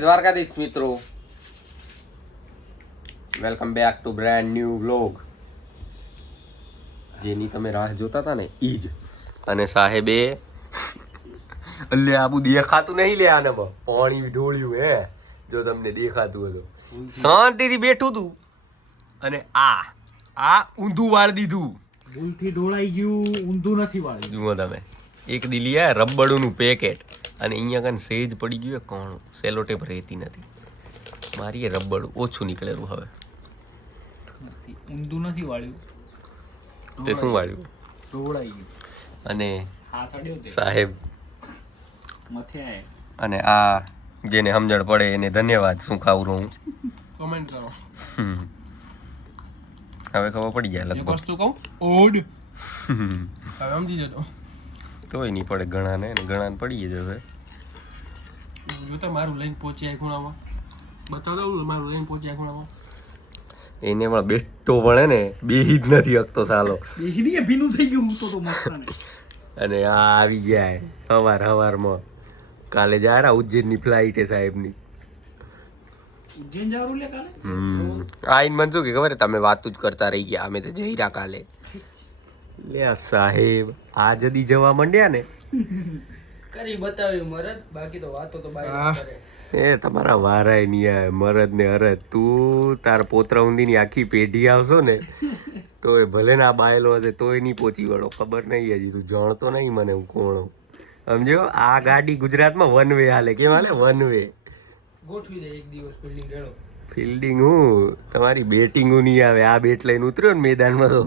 દ્વારકાધીશ મિત્રો, welcome back to brand new vlog. જેની તમે રાહ જોતા હતા ને ઈ જ. અને સાહેબે અલ્લે આબુ દેખાતું નહીં લે આને પાણી ઢોળ્યું હે. જો તમને દેખાતું હતું શાંતિથી બેઠું તું અને આ ઊંધું વાળ દીધું. ભૂલથી ઢોળાઈ ગયું, ઊંધું નથી વાળ્યું. જુઓ તમે એક દી લે રબડું પેકેટ અને અહીંયા કન સેજ પડી ગયું કોણ સેલો ટેપ રહેતી નથી. મારી એ રબડ ઓછું નીકળેલું હવે. ઊંધું નથી વાળ્યું, તે શું વાળ્યું? ઢોળાઈ ગયું. અને હાથ અડ્યો તે સાહેબ મથે આય. અને આ જેને સમજણ પડે એને ધન્યવાદ. શું ખાવું હું કમેન્ટ કરો. હવે ખબર પડી જાય એક લગભગ. વસ્તુ કહું, ઓડ હવે સમજી જજો. તોય નહીં પડે ઘણાને, અને ઘણાને પડી જશે. જો તો મારું લઈને પહોંચ્યા ખૂણામાં, બતાવ દઉં મારું લઈને પહોંચ્યા ખૂણામાં. એને પણ બેઠો પડે ને, બેહી જ નથી શકતો સાલો. બેહીને ભીનું થઈ ગયું. હું તો મસ્ત ને. અને આ આવી જાય હવારમાં. કાલે જારા ઉજ્જૈનની ફ્લાઇટ હે સાહેબની. ઉજ્જૈન જવાનું લે કાલે. આઈને મને શું કે ખબર તમે વાતું જ કરતા રહી ગયા, અમે તો જઈ રહ્યા કાલે. લે સાહેબ આ જદી જવા માંડ્યા ને કરી બતાવ્યું મરદ, બાકી તો વાતો તો બાય કરે. એ તમારા વારાય નહીં આવે મરદ ને અરદ. તું તાર પોતરા ઊંધીની આખી પેઢી આવશો ને તો એ ભલે ના બાયેલો હશે તોય નહીં પહોંચી વળો. ખબર નહીં હજી તું જાણતો નહીં મને હું કોણ સમજ્યો. આ ગાડી ગુજરાતમાં વન વે હાલે. કેમ હાલે? વન વે ગોઠવી દે એક દિવસ ફિલ્ડિંગ રેડો. ફિલ્ડિંગ હું તમારી બેટિંગ નહીં આવે. આ બેટ લઈને ઉતર્યો ને મેદાનમાં તો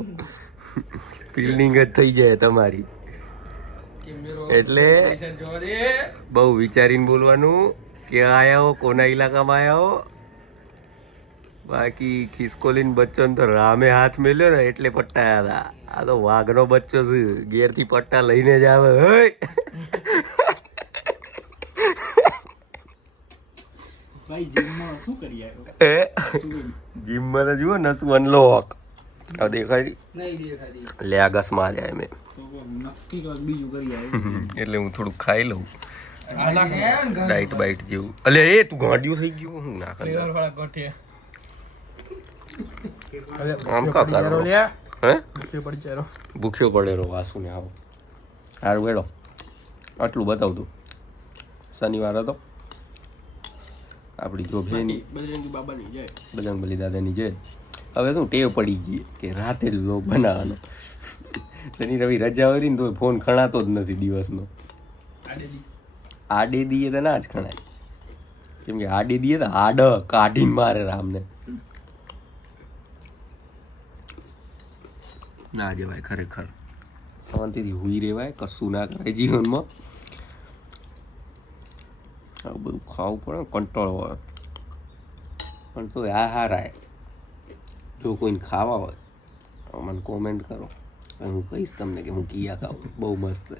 ફિલ્ડિંગ જ થઈ જાય તમારી. એટલે બહુ વિચારીને બોલવાનું. ક્યાં આયા હો, કોના ઇલાકામાં આયા હો. બાકી ખિસકોલીન બચ્ચો તો રામે હાથ મેલ્યો ને એટલે પટ્ટાયા હતા. આ તો વાઘનો બચ્ચો છે, ઘેરથી પટ્ટા લઈને જ આવે. ભાઈ જીમમાં શું કરી આવ્યો? જીમમાં તો જુઓ નસું અનલોક હવે દેખાય નહીં દેખાતી. લે આગસ માર્યા મેં તો નક્કી કાંઈક બીજું કરી આવ્યો. એટલે હું થોડુંક ખાઈ લઉં આના ડાઈટ બાઈટ જેવું. અલે એ તું ગાંડિયું થઈ ગયું. હું ના ફ્લેવર વાળા ગોઠિયા. આમ કા કરો હે? પડી ચાલો ભૂખ્યો પડેલો વાસુ ને આવો સારું હેડો. આટલું બતાવતું. શનિવાર હતો આપણી જોબ છે ની બજરંગી બાબાની જય. બજરંગબલી દાદાની છે. હવે શું ટેવ પડી ગઈ કે રાતે જ લોક બનાવવાનો. શનિ રવિ રજા હોય ને તો ફોન ખણાતો જ નથી દિવસનો. આડે દીએ તો ના જ ખણાય. કેમ કે આડે દીએ તો આડ કાઢીને મારે રામને. ના જવાય ખરેખર. શાંતિથી હુઈ રહેવાય, કશું ના કરાય જીવનમાં. આવું બધું ખાવું પડે, કંટાળો હોય. પણ તો આ હારાય. જો કોઈને ખાવા હોય મને કોમેન્ટ કરો, હું કહીશ તમને કે હું કિયા ખાઉં. બહુ મસ્ત છે.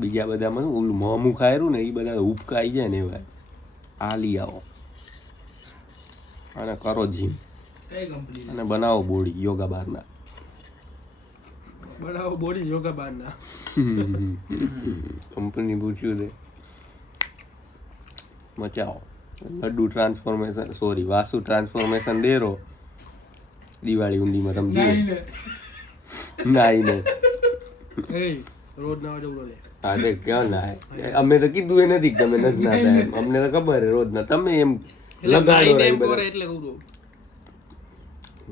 બીજા બધામાં ઓલું મોમું ખાયરું ને એ બધા ઉપકાઈ જાય ને એવા. આ લઈ આવો અને કરો જીમ કઈ કંપની અને બનાવો બોડી યોગા બારના. બનાવો બોડી યોગા બારના. કંપની પૂછ્યું છે મચાવો. લડ્ડુ ટ્રાન્સફોર્મેશન સોરી વાસુ ટ્રાન્સફોર્મેશન દેરો દિવાળી ઊંડીમાં રમતી નાઈ ને. એ રોજ ના જવું લે. હા તે ક્યાં ના અમે તો કીધું એ નથી કે તમે નથી નાતા એમ. અમને તો ખબર હે રોજ ના. તમે એમ લગાડો એમ કરે એટલે કહું.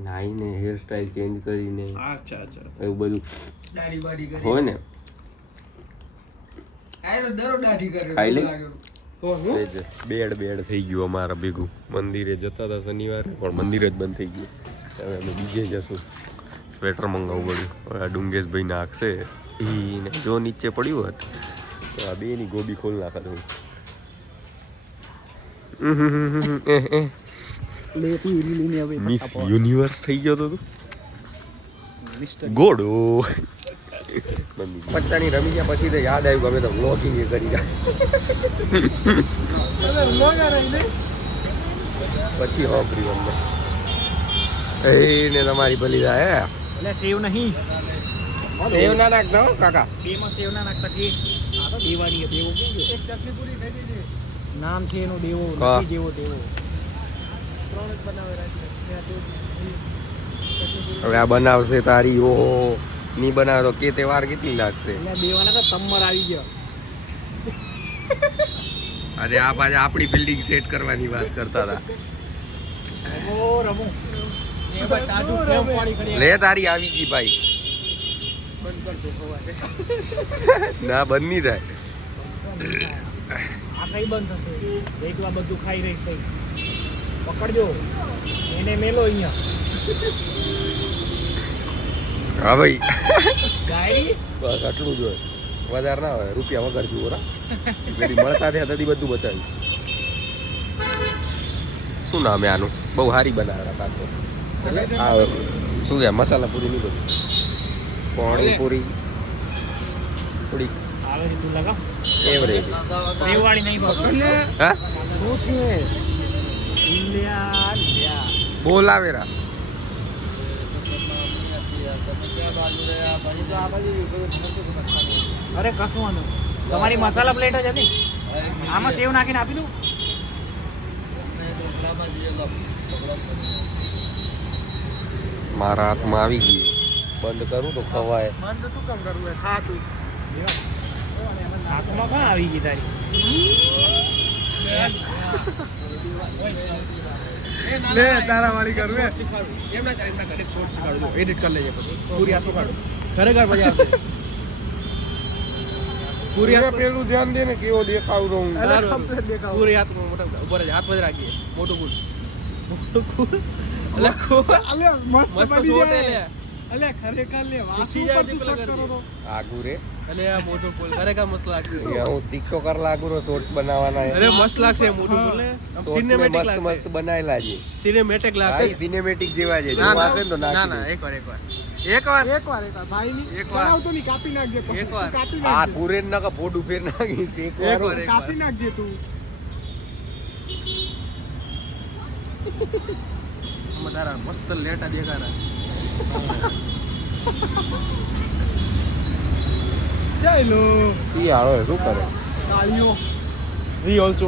નાઈને હેર સ્ટાઈલ ચેન્જ કરીને અચ્છા અચ્છા એવું બધું દાઢી બાડી કરી હોય ને. આયરો દરો દાઢી કરે. ખાઈ લે. તો હું બેડ થઈ ગયું અમારા ભેગું. મંદિરે જતા હતા શનિવારે પણ મંદિર જ બંધ થઈ ગયું. હવે અમે બીજે જશું. સ્વેટર મંગાવવું પડ્યું. હવે આ ડુંગેશભાઈ નાખશે એને જો નીચે પડ્યું હોત તો આ બેની ગોબી ખોલ નાખત હું. મિસ યુનિવર્સ થઈ ગયો તો તું ગોડો. બચ્ચાની રમી ગયા પછી તો યાદ આવ્યું અમે તો વ્લોગિંગ એ કરી પછી હોભર્યું અમને. એને તમારી ભલી થાય એટલે સેવ નહીં. સેવ ના નાખતા હો કાકા. બેમાં સેવ ના નાખતા કે આ તો દિવાળી બેવું કેવું. એક ચટણી પૂરી થઈ ગઈ છે. નામ છે એનું દેવો હા. નથી જેવો દેવો 3 જ બનાવેલા છે ત્યાં તો હવે આ બનાવશે તારી ઓહો ની બનાવે તો કે તહેવાર કેટલી લાગશે એટલે દેવાના તો તમર આવી ગયો અરે આ પાછા આપણી બિલ્ડિંગ સેટ કરવાની વાત કરતા હતા રમો એ બટ આડું કેમ પાણી કરી લે તારી આવી ગઈ ભાઈ બંધ કર દે હવા છે ના બંધ નહીં થાય આ કઈ બંધ થશે એકલા બધું ખાઈ રહી છે પકડજો એને મેલો અહીંયા હા ભાઈ ગાયરી બસ આટલું જ હોય વધારે ના હોય રૂપિયા વગર જુઓ રા પેલી મળતા થયા તેથી બધું બતાવ્યું શું નામ છે આનું બહુ સારી બનાવે કાકો આ શું છે મસાલા પૂરી નહીં બધું પાણી પૂરી થોડી આવે છે તું લગા એવરેજ સેવવાળી નહીં ભાવતી હા શું છે લ્યા લ્યા બોલાવેરા અરે કશું તમારી મસાલા પ્લેટ જ હતી આમાં સેવ નાખીને આપી દઉં મારા હાથમાં આવી ગઈ બંધ કરું તો ખવાય બંધ શું કામ કરવું હા તું હાથમાં કોણ આવી ગઈ તારી લે તારા વાળી કરવું એમ ના કરે શોર્ટ શીખાડજો એડિટ કરી લેજે પછી પૂરી હાથ કાઢો ખરેખર મજા આવશે પૂરી હાથ પેલું ધ્યાન દે ને કેવો દેખાવ રહું પૂરી હાથ મોટા ઉપર જ હાથ વધ રાખીએ મોટું કુલ મોટું કુલ અલે મસ્ત શોટ લે અલે ખરેખર લે વાસી જાય તે પેલા કરો તો આગુ રે અલે આ મોટું કુલ ખરેખર મસ્ત લાગશે અહીંયા હું ટિકટોકર લાગુ રો શોર્ટ્સ બનાવવાના અરે મસ્ત લાગશે મોટું કુલ ને સિનેમેટિક મસ્ત લાગશે મસ્ત બનાવેલા છે સિનેમેટિક હા લાગશે સિનેમેટિક જેવા છે ના જોવા છે ને તો ના નાખી ના દઉં. એકવાર ભાઈ ની એકવાર. ચલાવતો ની કાપી નાખજે એકવાર. કાપી આ નાખજે કુરેન ના ફોટું ફેર નાખીશ એક વાર એકવાર. કાપી નાખજે તું તારા મસ્ત લેટા દેખારા ચાલો ઈ આવે શું કરે તાળીઓ રી ઓલસો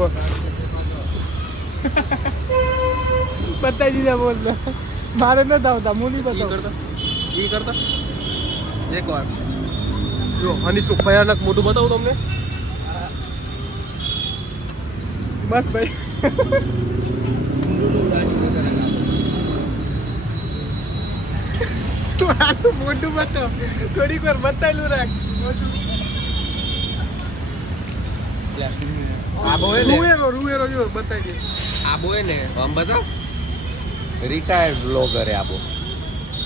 બતાવી દીધા બોલ મારે ન આવતા હું નહીં બતાવતા ઈ કરતા એકવાર જો આની શું ભયાનક મોટું બતાવું તમને બસ ભાઈ તું આટલું મોટું બતાવ થોડીક વાર બતાવેલું રાખ આબો હે ને રૂએરો જો બતાવી દે આબો હે ને આમ બતાવ રિટાયર્ડ બ્લોગર હે આબો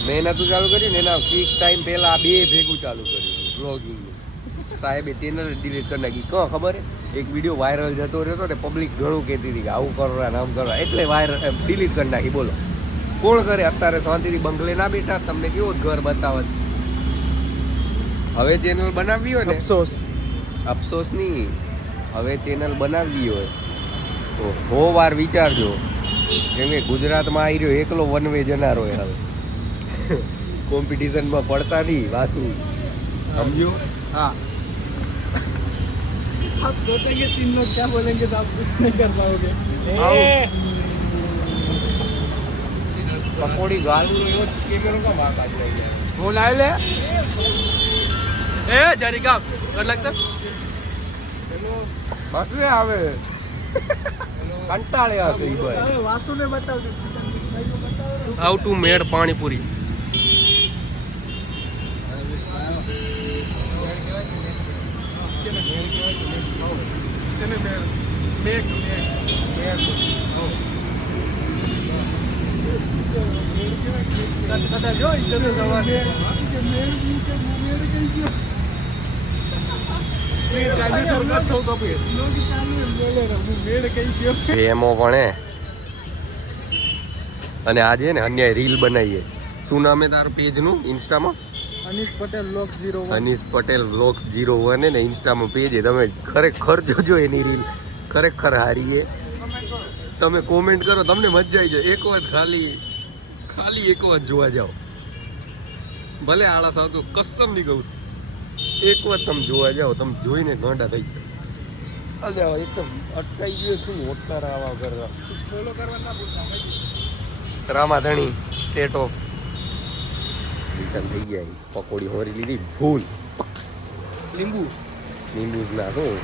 મેં નતું ચાલુ કર્યું ને એના પીક ટાઈમ પહેલા આ બે ભેગું ચાલુ કર્યું બ્લોગિંગનું સાહેબે ચેનલ ડિલીટ કરી નાખી કહો ખબર હે એક વિડીયો વાયરલ જતો રહ્યો હતો ને પબ્લિક ઘણું કહેતી હતી કે આવું કરો ને આમ કરો એટલે વાયરલ ડિલીટ કરી નાખી બોલો કોણ કરે અત્યારે શાંતિથી બંગલે ના બેઠા તમને કેવો ઘર બતાવત હવે ચેનલ બનાવવી હોય ને અફસોસ નહીં હવે ચેનલ બનાવવી હોય તો 100 વાર વિચારજો કેમ કે ગુજરાતમાં આવી રહ્યો એકલો વન વે જનાર હોય હવે કોમ્પિટિશનમાં પડતા નહીં વાસુ સમજો હા आप सोचेंगे 3 लोग क्या बोलेंगे तो आप कुछ नहीं कर पाओगे પકોડી ગાલનું એવો કેમેરો કા વાકાજ લઈ જાય वो लाए ले એ જરી કામ કર લાગતા બસ રે આવે કંટાળ્યા હશે ઈ ભાઈ वासु ने बताओ હાઉ ટુ મેડ પાણીપુરી એમો ભણે અને આજે ને અન્યાય રીલ બનાવીએ શું નામ હે તારું પેજનું ઇન્સ્ટામાં अनिश पटेल लोक 01 અનીશ પટેલ વ્લોગ્સ 01 હે ને ઇન્સ્ટામાં પેજ છે તમે ખરેખર જોજો એની રીલ ખરેખર હારી છે તમે કોમેન્ટ કરો તમને મજા આવી જાય એક વખત ખાલી એક વખત જોવા જાઓ ભલે આળસ આવતો કસમ નહીં કહું એક વખત તમે જોવા જાઓ તમે જોઈને ગાંડા થઈ જાઓ અલ્યા એકદમ અટકાઈ ગયો શું મોટકાર આવા કર ફોલો કરવા ના ભૂલતા રામાધણી સ્ટેટ ઓફ રિટર્ન થઈ ગયા પકોડી હોરી લીધી ભૂલ લીંબુ લીંબુ જ ના શું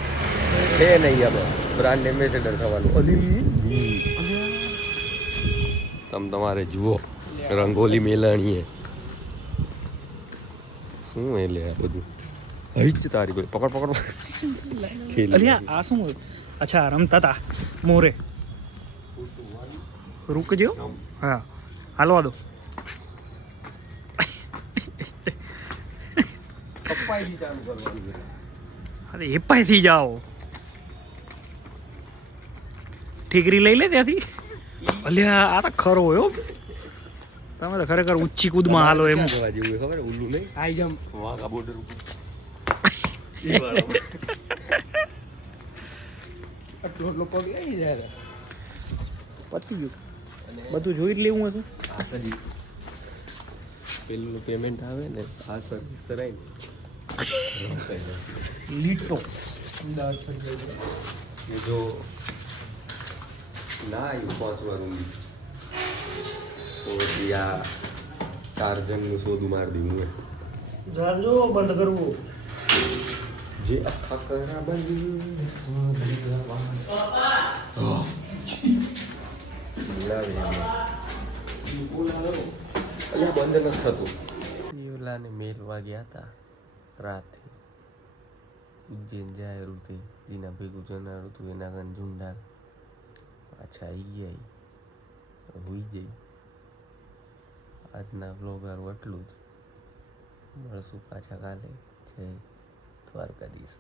છે નહીં હવે બ્રાન્ડ એમ્બેસેડર થવાનું અલી તમે તમારે જુઓ રંગોલી મેલાણીએ શું એ લે આ બધું હઈચ તારી કોઈ પકડ પકડ અલ્યા આ શું અચ્છા રમતા હતા મોરે રૂકજો હા હાલવા દો પપ્પાઈથી ચાલુ કરવાનું છે અરે એ પાસેથી જાઓ ઠીકરી લઈ લે ત્યાંથી અલ્યા આ તો ખરો હોય તમે તો ખરેખર ઊંચી કૂદમાં હાલો એમ જવા જેવું ખબર ઉલ્લુ નહીં આઈ જમ વાઘા બોર્ડર ઉપર આટલો લોકો આવી જાય પતી ગયું બધું જોઈ જ લેવું હશે આ સદી પેલું પેમેન્ટ આવે ને આ સર્વિસ કરાય ને લીટો એ જો ના આવ્યું પહોંચવાનું તો પછી આ ટાર્જનનું સોદું મારી દીધું મેં જાજો બંધ કરવું જે આખા કરા બંધ અલ્યા બંધ નથી થતું ઓલાને મેલવા ગયા હતા રાતે ઉજ્જૈન જાય ઋતે જેના ભેગું જનારું હતું એના કન ઝુંડાલ પાછા આવી ગયા હોઈ જઈ આજના બ્લોગર એટલું જ મળશું પાછા કાલે જય દ્વારકાધીશ